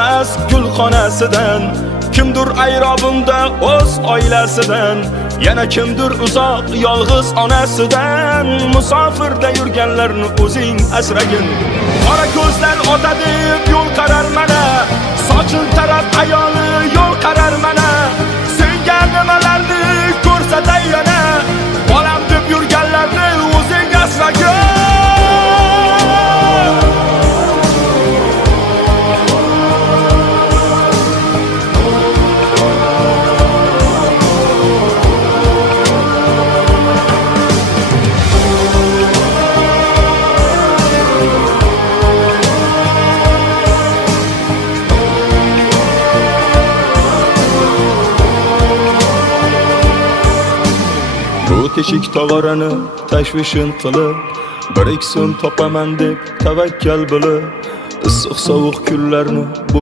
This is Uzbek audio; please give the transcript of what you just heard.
emas gulxonasidan, kimdir ayrobimda o'z oilasidan, yana kimdir uzoq yolg'iz onasidan. Musofirda yurganlarni o'zing asragin. Qora ko'zlar ota deb yo'l qarar mana, sochil taraf ayoli yo'l qarar mana. Senga nimalarni ko'rsatay yana, bolam deb yurganlarni o'zing asragin. Bu teshik tog'orani tashvishin qilib, 1-2 so'm topaman deb tavakkal bilib, issiq sovuq kunlarni